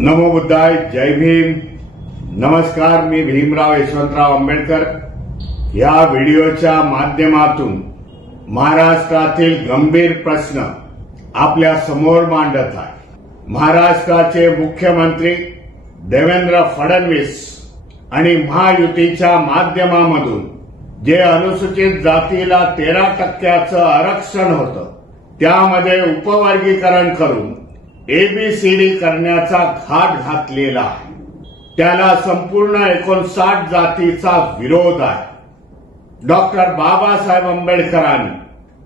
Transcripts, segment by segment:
नमो बुद्धाय, जय भीम. नमस्कार. मी भीमराव यशवंतराव आंबेडकर या व्हिडिओच्या माध्यमातून महाराष्ट्रातील गंभीर प्रश्न आपल्या समोर मांडत आहे. महाराष्ट्राचे मुख्यमंत्री देवेंद्र फडणवीस आणि महायुतीच्या माध्यमामधून जे अनुसूचित जातीला 13% आरक्षण होतं त्यामध्ये उपवर्गीकरण करून एबीसीडी करण्याचा घाट घातलेला आहे. त्याला संपूर्ण 59 जातीचा विरोध आहे. डॉक्टर बाबासाहेब आंबेडकरांनी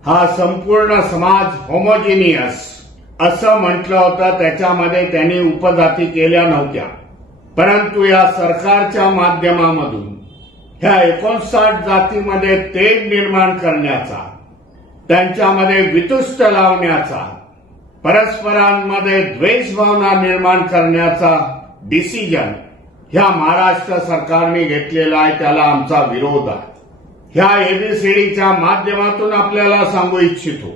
हा संपूर्ण समाज होमोजिनियस असं म्हटलं होतं. त्याच्यामध्ये त्यांनी उपजाती केल्या नव्हत्या, परंतु या सरकारच्या माध्यमामधून ह्या 59 जातीमध्ये तेढ निर्माण करण्याचा, त्यांच्यामध्ये वितुष्ट लावण्याचा, परस्परांमध्ये द्वेष भावना निर्माण करण्याचा डिसिजन ह्या महाराष्ट्र सरकारने घेतलेला आहे. त्याला आमचा विरोध आहे. ह्या एबीसीडीच्या माध्यमातून आपल्याला सांगू इच्छितो,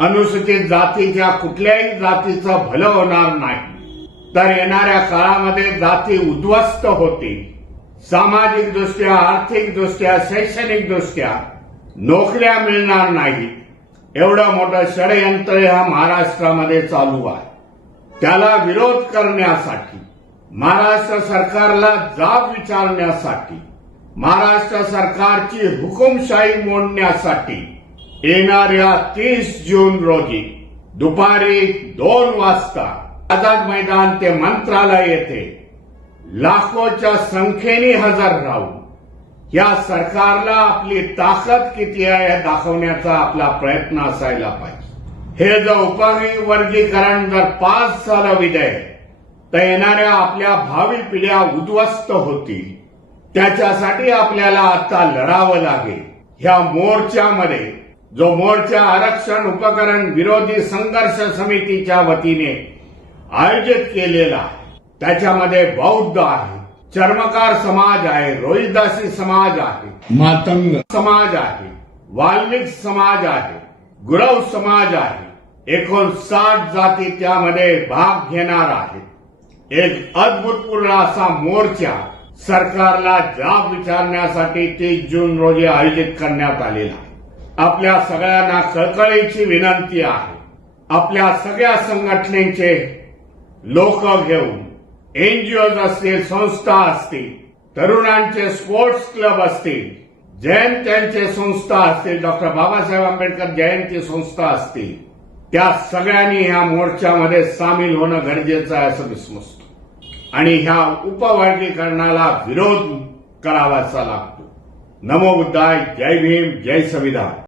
अनुसूचित जातीच्या कुठल्याही जातीचं भलं होणार नाही, तर येणाऱ्या काळामध्ये जाती उद्ध्वस्त होतील. सामाजिक दृष्ट्या, आर्थिक दृष्ट्या, शैक्षणिक दृष्ट्या नोकऱ्या मिळणार नाहीत. एवढं मोठं षडयंत्र ह्या महाराष्ट्रामध्ये चालू आहे. त्याला विरोध करण्यासाठी, महाराष्ट्र सरकारला जाब विचारण्यासाठी, महाराष्ट्र सरकारची हुकुमशाही मोडण्यासाठी येणाऱ्या 30 जून रोजी दुपारी 2 वाजता आझाद मैदान ते मंत्रालय येथे लाखोच्या संख्येने हजर राहून या सरकारला आपली ताकद किती आहे हे दाखवण्याचा आपला प्रयत्न असायला पाहिजे. हे जर उपवर्गीकरण जर पास झालं विधेयक, तर येणाऱ्या आपल्या भावी पिढ्या उद्ध्वस्त होतील. त्याच्यासाठी आपल्याला आता लढावं लागेल. ह्या मोर्चामध्ये जो मोर्चा आरक्षण उपकरण विरोधी संघर्ष समितीच्या वतीने आयोजित केलेला आहे, त्याच्यामध्ये बौद्ध आहे, चर्मकार समाज आहे, रोहिदासी समाज आहे, मातंग समाज आहे, वाल्मिक समाज आहे, गुरव समाज आहे. 59 जाती त्यामध्ये भाग घेणार आहेत. एक अद्भुतपूर्ण असा मोर्चा सरकारला जाब विचारण्यासाठी 30 जून रोजी आयोजित करण्यात आलेला. आपल्या सगळ्यांना कळकळीची विनंती आहे, आपल्या सगळ्या संघटनेचे लोक घेऊन, एनजीओज असतील, संस्था असतील, तरुणांचे स्पोर्ट्स क्लब असतील, जयंत्यांचे संस्था असतील, डॉक्टर बाबासाहेब आंबेडकर जयंती संस्था असतील, त्या सगळ्यांनी ह्या मोर्चामध्ये सामील होणं गरजेचं आहे असं मी समजतो. आणि ह्या उपवर्गीकरणाला विरोध करावाचा लागतो. नमो बुद्धाय, जय भीम, जय संविधान.